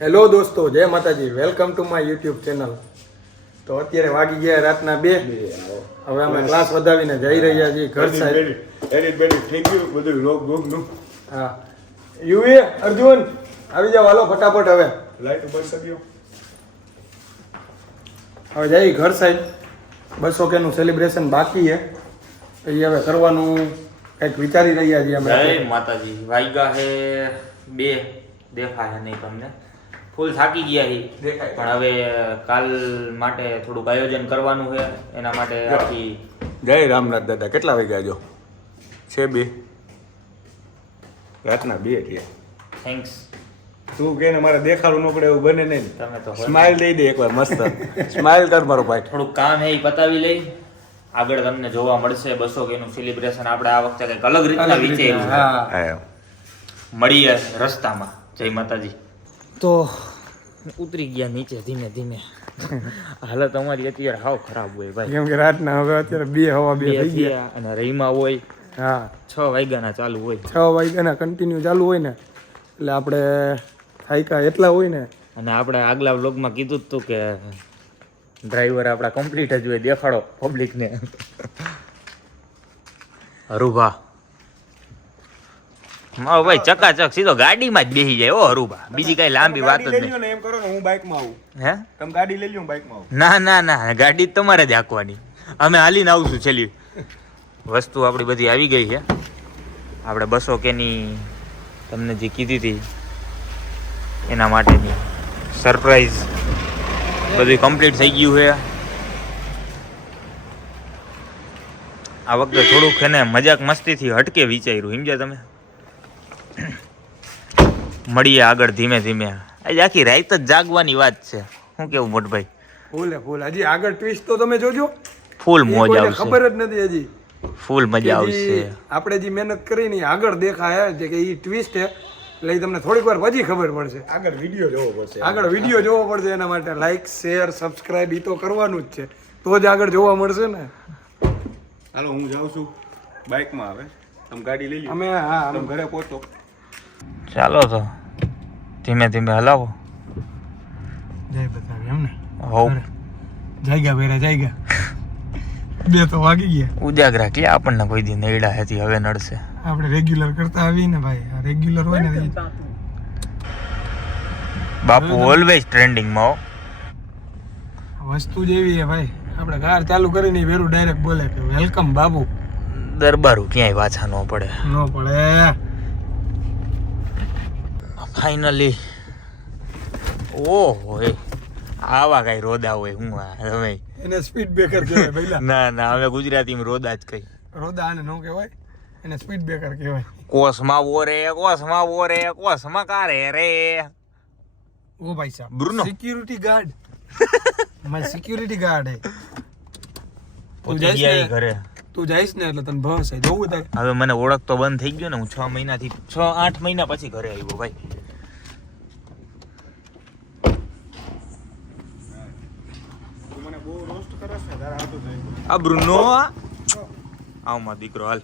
Hello દોસ્તો, જય માતાજી. Welcome to my YouTube channel. તો અત્યારે વાગી ગયા રાતના 2. હવે અમે ક્લાસ વધાવીને જઈ રહ્યા છીએ ઘર સાઈડ. એડિટ બેડિટ થઈ ગયું બધું લોગ. હા, યુએ અર્જુન આવી જાવ, હાલો ફટાફટ. હવે લાઈટ બંધ કરી દો. હવે જઈ ઘર સાઈડ. 200 કેનું સેલિબ્રેશન બાકી છે, એ હવે કરવાનું કંઈક વિચારી રહ્યા છીએ અમે. જય માતાજી. વાગ્યા હે 2, દેખાય નહીં તમને, ફૂલ થાકી ગયા હી, પણ હવે કાલ માટે થોડુંક આયોજન કરવાનું છે. એના માટે આખી જય રામનાથ દાદા. કેટલા વાગ્યા જો છે? 2 રાતના 2 થયા. થેન્ક્સ. તું કે ને મારે દેખાડું ન પડે એવું બને નહીં. તમે તો સ્માઈલ દઈ દે એકવાર મસ્ત. સ્માઈલ કર મારો ભાઈ. થોડુંક કામ હે એ પતાવી લઈ. આગળ તમને જોવા મળશે 200 કેનું સેલિબ્રેશન. આપણે આ વખતે કંઈક અલગ રીતના વિચાર્યું છે. હા, મળીએ રસ્તામાં. જય માતાજી. તો ઉતરી ગયા નીચે ધીમે ધીમે. હાલત અમારી અત્યારે હાવ ખરાબ હોય ભાઈ, કેમ કે રાતના હવે અત્યારે 2 થઈ ગયા અને રહીમાં હોય. હા, 6 વાગ્યાના ચાલુ હોય. 6 વાગ્યાના કન્ટિન્યુ ચાલુ હોય ને, એટલે આપણે થાયકા એટલા હોય ને. અને આપણે આગલા વ્લોગમાં કીધું જ તું કે ડ્રાઈવર આપણા કમ્પ્લીટ જ હોય. દેખાડો પબ્લિકને. હરુભા મારો ભાઈ ચકાચક સીધો ગાડીમાં જ બેસી જાય. ઓ હરુભા, બીજી કઈ લાંબી વાત જ નહીં. એમ કરો ને હું બાઇકમાં આવું. હે, તમે ગાડી લઈ લો, હું બાઇકમાં આવું. ના, ગાડી તમારે જ હાંકવાની. અમે હાલીને આવશું. છેલ્લી વસ્તુ આપણી બધી આવી ગઈ છે. આપણે 200 કેની તમને જે કીધી હતી એના માટેની સરપ્રાઈઝ બધું કમ્પ્લીટ થઈ ગયું છે. આ વખતે થોડુંક એને મજાક મસ્તીથી હટકે વિચાર્યું, સમજ્યા તમે. મળીએ આગળ ધીમે ધીમે. આજે આખી રાત જ જાગવાની વાત છે. શું કેવું મોટભાઈ? ફૂલ હજી આગળ ટ્વિસ્ટ તો તમે જોજો. ફૂલ મોજ કોઈને આવશે, ખબર જ નથી હજી. ફૂલ મજા આવશે. આપણે જે મહેનત કરી ને આગળ દેખાય છે કે એ ટ્વિસ્ટ છે, એટલે તમને થોડીક વાર પછી ખબર પડશે. આગળ વિડીયો જોવો પડશે. આગળ વિડીયો જોવો પડશે. એના માટે લાઈક શેર સબસ્ક્રાઇબ એ તો કરવાનું જ છે, તો જ આગળ જોવા મળશે ને. હાલો હું જાઉં છું બાઇકમાં. હવે તમે ગાડી લઈ લો. અમે તમે ઘરે પહોંચો. ચાલો તો ધીમે ધીમે હલાવો. જય બતાવી એમ ને. હોવ જાગ્યા બેરા જાગ્યા. 2 તો વાગી ગયા. ઉજાગરા કે આપણને કોઈ દી નડ્યા હતી, હવે નડશે. આપણે રેગ્યુલર કરતા આવી ને ભાઈ. રેગ્યુલર હોય ને બાપુ ઓલવેઝ ટ્રેન્ડિંગમાં. વસ્તુ જેવી છે ભાઈ. આપણે કાર ચાલુ કરીને વેરું ડાયરેક્ટ બોલે કે વેલકમ બાબુ. દરબારું ક્યાંય પાછા ન પડે. ન પડે. ફાઇનલી ઓહો, આવા કઈ રોદા હોય. હું તમે એને સ્પીડ બ્રેકર કહેવાય પહેલા. ના અમે ગુજરાતીમાં રોદા જ કઈ. રોદા આને ન કહેવાય, એને સ્પીડ બ્રેકર કહેવાય. કોસમાં ઓરે કોસમાં કારે રે. ઓ ભાઈ સાહેબ, Bruno. Security guard. મારી સિક્યુરિટી ગાર્ડ હે. પહોંચી ગયા ઈ ઘરે. તું જઈશ ને એટલે તને બસ હે જોવું તારે. હવે મને ઓળખ તો બંધ થઈ ગયો ને. હું 6-8 મહિના પછી ઘરે આવ્યો ભાઈ. મને બહુ રોસ્ટ કરે છે તારા હાથું થઈ. આ બ્રુનો આવ માં દીકરો હાલ.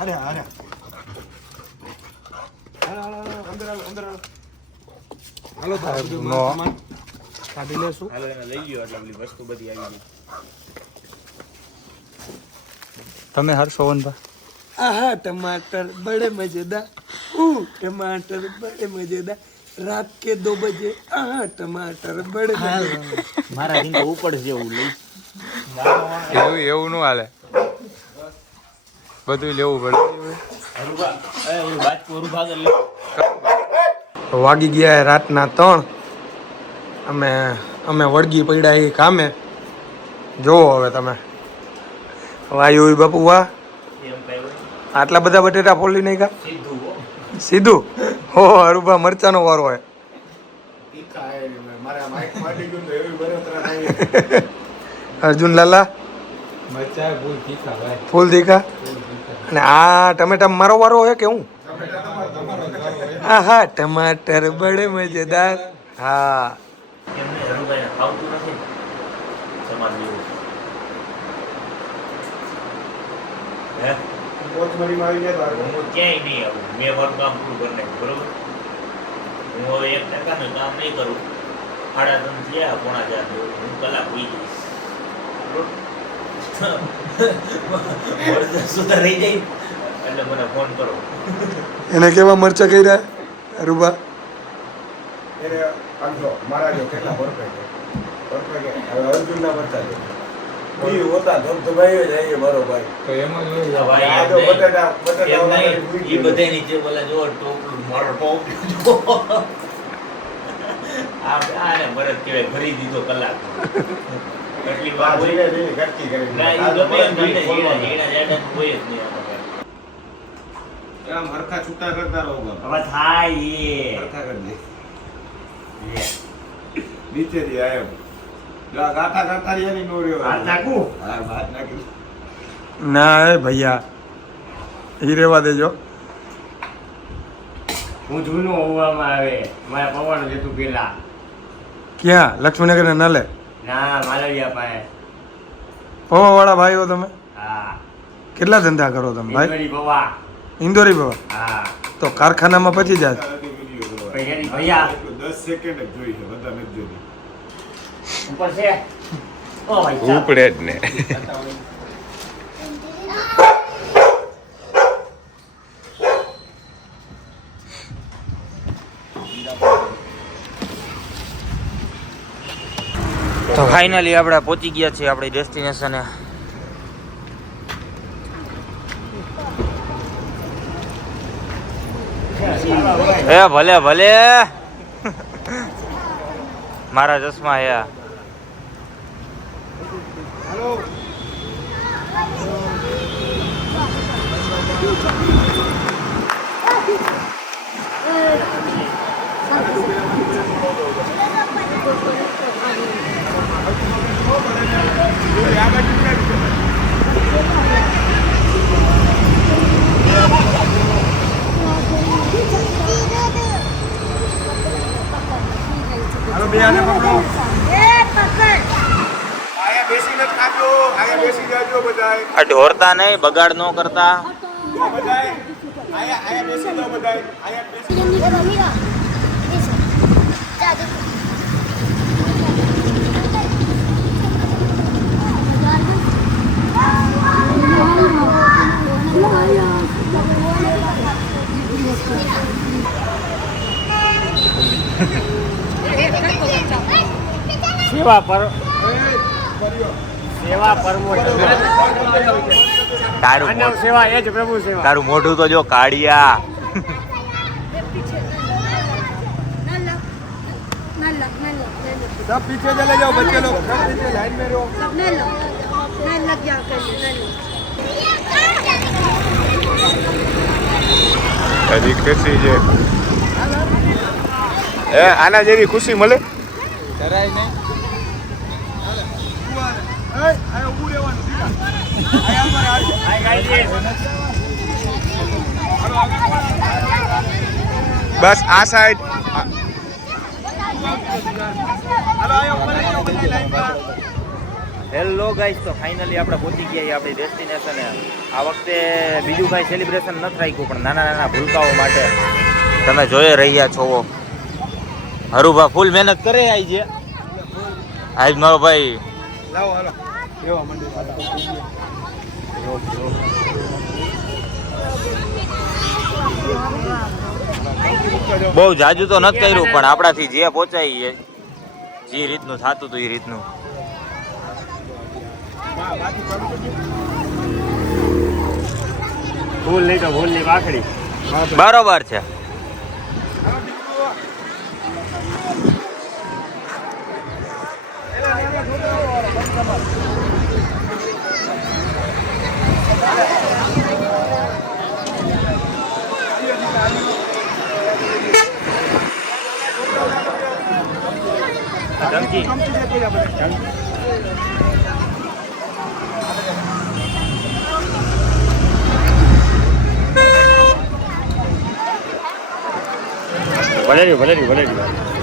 અરે અંદર હાલો તો બધું સામાન કાઢી લેશું. હાલો એને લઈ ગયો એટલે બધી વસ્તુ બધી આવી ગઈ. તમે હર્ષોવનભા. આહા टमाटर बड़े मजेदार. टमाटर बड़े मजेदार. रात के 2 बजे आहा टमाटर बड़े मजेदार. મારા દિન તો ઉપર જેવું લઈ. એવું નું હાલે. બધું લેવું પડે. વાગી ગયા રાતના 3. અમે વળગી પડ્યા એ કામે. જોવો હવે તમે. વાયુ બાપુ વાહ, આટલા બધા બટેટા ફોલી નાખ્યા સીધું. હો હરુભા મરચાનો વારો હોય. અર્જુન લાલા ફૂલ તીખા. અને આ ટમેટા મારો વારો હોય કે હું? હા ટમાટર બડે મજેદાર. હા ખાવતું નથી સમાજ જેવું. હે કોથમરીમાં આવી જાય તો હું ક્યાંય નહીં આવું. મેં મારું કામ પૂરું કરી નાખ્યું બરોબર. હું હવે 1% કામ નહીં કરું. 3:30 થયા 3:45 હું કલાક ઉઈ જઈશ. બરોબર સુધા રહી જાય એટલે મને ફોન કરો. એને કેવા મરચા કર્યા રૂબા? એને આમજો મારા જો કેટલા પરફેક્ટ હવે અર્જુનના પડતા છે ઈ હોતા ધબધબાઈ જાય મારો ભાઈ તો એમાં જ આ ભાઈ આ જો બટાટા એમ નહીં, ઈ બધાય નીચે બોલા જો ટોપલું મારો ટોપલું જો. આને ભરત કહેવાય ભરી દીધો કલાક. એટલી વાર હોય જોઈને જોઈને ઘટકી કરી ના ઈ ગમે એમ જોઈને હીણા જાડા હોય જ નહીં આમાં. આમ હરખા છૂટા કરતા રહો બાપ હવે થાય એ હરખા કરી દે નીચેથી આયો જો આ ગાંઠા ગાંઠા રિયાની નો રહ્યો હાથ નાખું? હા ભાત નાખી ના એ ભૈયા એ રેવા દેજો. હું જૂનો હોવામાં આવે મારા પવાડું જતું પેલા ક્યાં? લક્ષ્મીનગર ને નલે ના માલવિયા પાસે પવાવાળા ભાઈઓ તમે? હા કેટલા ધંધા કરો તમે ભાઈ? ઇન્દોરી પવા ઇન્દોરી પવા? હા તો કારખાનામાં પચી જાય. પૈયાની ભૈયા 10 સેકન્ડ જ જોઈ છે બધા નથી જોઈ ઉપર છે ઓ ભાઈ સાહેબ. ઉપડે જ ને. તો ફાઇનલી આપણે પહોંચી ગયા છીએ આપણી ડેસ્ટિનેશને. એ ભલે ભલે મારા ચશ્મા હે. હાલો બે આને પકડો આયા બેસીને ખાજો આયા બેસી જાજો બધાય આ ઢોરતા નહીં, બગાડ ન કરતા. બધાય આયા બેસી જાઓ બધાય આયા બેસી Mira, mira. Eso. Ya, ya. સેવા પર સેવા પરમો તારું માનવ સેવા એ જ પ્રભુ સેવા. તારું મોઢું તો જો કાળિયા. सब पीछे चले जाओ बच्चे लोग सब पीछे लाइन में रहो હજી ખુશી છે એ આના જેવી ખુશી મળે જરાય નહીં. બસ આ સાઈડ હેલો ગાઈસ, તો ફાઇનલી આપણે પહોંચી ગયા છીએ આપણી ડેસ્ટિનેશને. આ વખતે બીજું કાંઈ સેલિબ્રેશન નથી રાખ્યું, પણ નાના નાના ભૂલકાઓ માટે તમે જોઈ રહ્યા છો. હરુભા ફૂલ મહેનત કરે આઈ છે. આજ મારો ભાઈ લાવો હાલો એવા મંદિર બહુ જાજુ તો નથી કર્યું, પણ આપણાથી જે પહોંચાય જે રીતનું થતું હતું એ રીતનું. ભૂલ નહીં તો ભૂલની પાખડી. બરોબર છે. ધમકી. ભલે રહ્યું.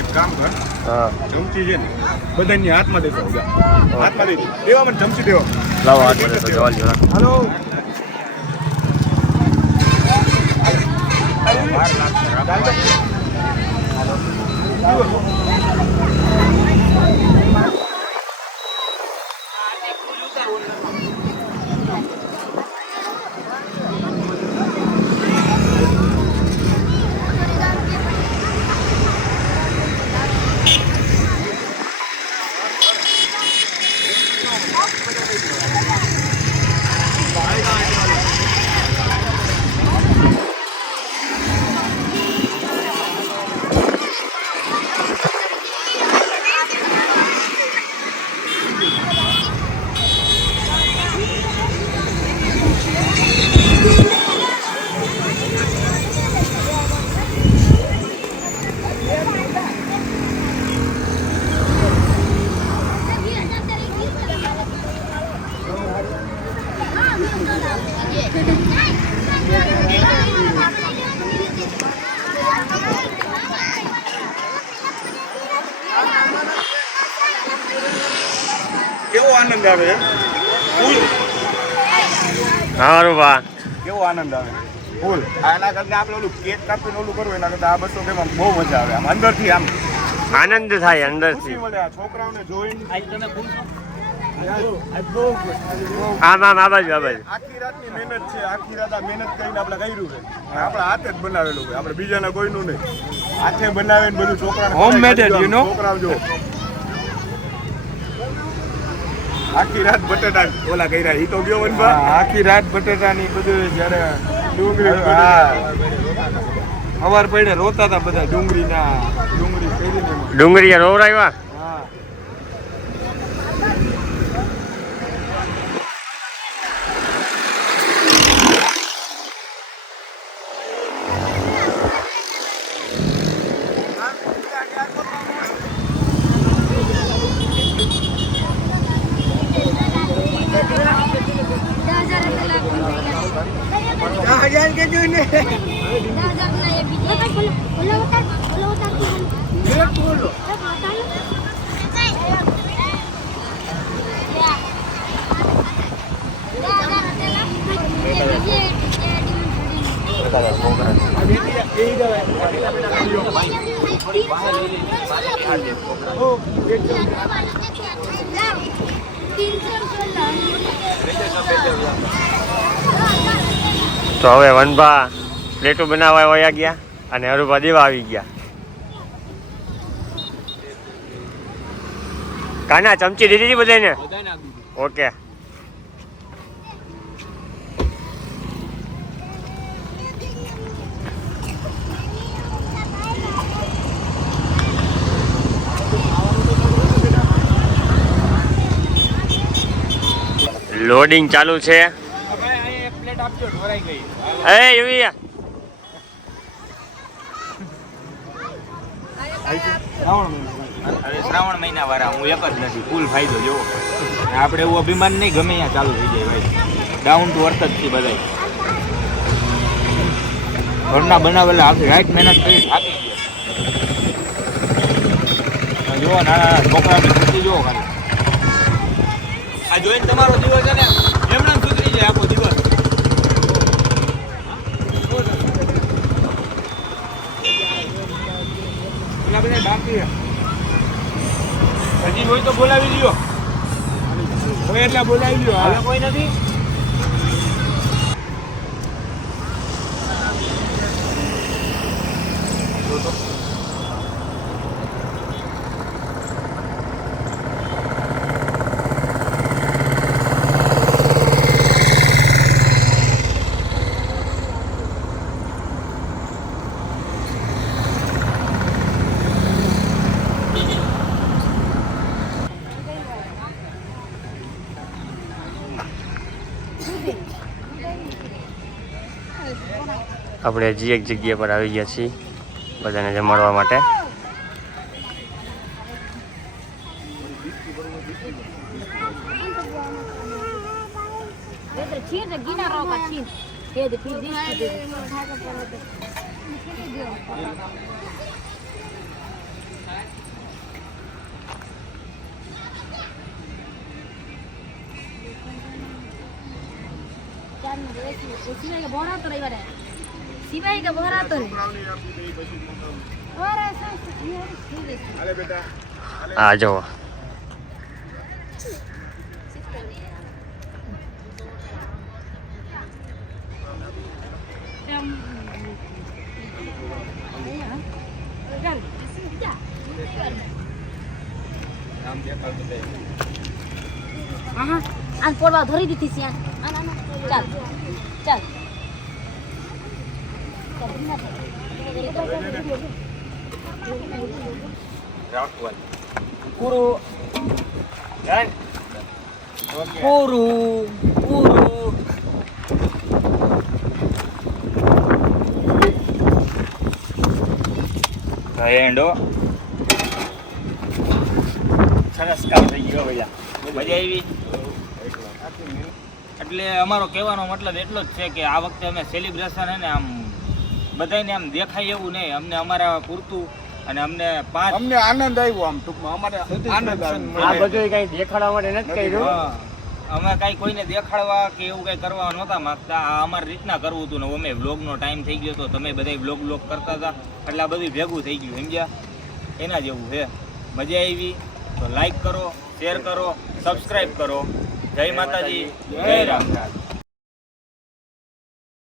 એક કામ કર, હા ચમચી છે ને બધાની હાથમાં દેતો હાથમાં દે દેવા મને ચમચી દેવા. લાવો હાથમાં દેતો જવા લ્યો રાખો. હાલો કેવો આનંદ આવે ફૂલ, હા રૂપા કેવો આનંદ આવે ફૂલ. આના કરતા આપણે ઓલું કેક કાપીને ઓલું કરવું એના કરતા આ 200 ગ્રામ બહુ મજા આવે. આમ અંદરથી આમ આનંદ થાય ખુશી અંદરથી. મળે આ છોકરાઓને જોઈને. આમ આમ આ બાજુ આ બાજુ. આખી રાતની મહેનત છે, આખી રાત આ મહેનત કરીને આપણે કર્યું છે. આપણા હાથે જ બનાવેલું છે, આપણે બીજાના કોઈનું નહીં. હાથે બનાવીને બધું છોકરાને Homemade, you know? છોકરાઓ જો આખી રાત બટેટા ઓલા કર્યા. ઈ તો ગયો વનભા. આખી રાત બટેટાની બધું જ્યારે ડુંગળી સવાર પડે રોતા હતા બધા ડુંગળી કરીને એમાં. ડુંગળી રોવરાવ્યા. હા તો હવે વનભા પ્લેટો બનાવવા વયા ગયા અને હરુભા દેવા આવી ગયા. કાના ચમચી દીધી હતી બધાને? ઓકે. લોડિંગ ચાલુ છે. એ એવી શ્રાવણ મહિના વાળા હું એક જ નથી, ફૂલ ફાયદો જોવો. આપણે એવું અભિમાન નહીં, ગમે ત્યાં ચાલુ થઈ જાય ભાઈ. ડાઉન ટુ અર્થ જ છે બધા. ઘરના બનાવેલા આખી રાત મહેનત કરી થાકી ગયા. જુઓ નાના છોકરાની ખુશી જુઓ ખાલી. આ જોઈને તમારો દિવસ છે ને એમણે સુધરી જાય આખો દિવસ. પેલા બધા બાકી હજી હોય તો બોલાવી લ્યો. હોય એટલે બોલાવી લ્યો. હવે કોઈ નથી. આપણે હજી એક જગ્યા પર આવી ગયા છીએ બધાને જમાડવા માટે. સિવાય ભરાતો રે આ જો આ પોડવા ધરી દીધી છે ચાલ ચાલ એન્ડો સરસ કામ થઈ ગયો ભૈયા, મજા આવી. એટલે અમારો કહેવાનો મતલબ એટલો જ છે કે આ વખતે અમે સેલિબ્રેશન હે ને આમ બધાને આમ દેખાય એવું નહીં, અમને અમારા પૂરતું અને અમને અમને આનંદ આવ્યો, આમ ટૂંકમાં અમારે આનંદ આવ્યો. આ બધું કઈ દેખાડવા માટે નથી કર્યું. હા, અમે કાંઈ કોઈને દેખાડવા કે એવું કંઈ કરવા નહોતા માંગતા. આ અમારી રીતના કરવું હતું ને અમે વ્લોગનો ટાઈમ થઈ ગયો હતો, તમે બધા વ્લોગ કરતા હતા એટલે આ બધું ભેગું થઈ ગયું, સમજ્યા? એના જેવું છે. મજા આવી તો લાઈક કરો, શેર કરો, સબસ્ક્રાઈબ કરો. જય માતાજી, જય રામ.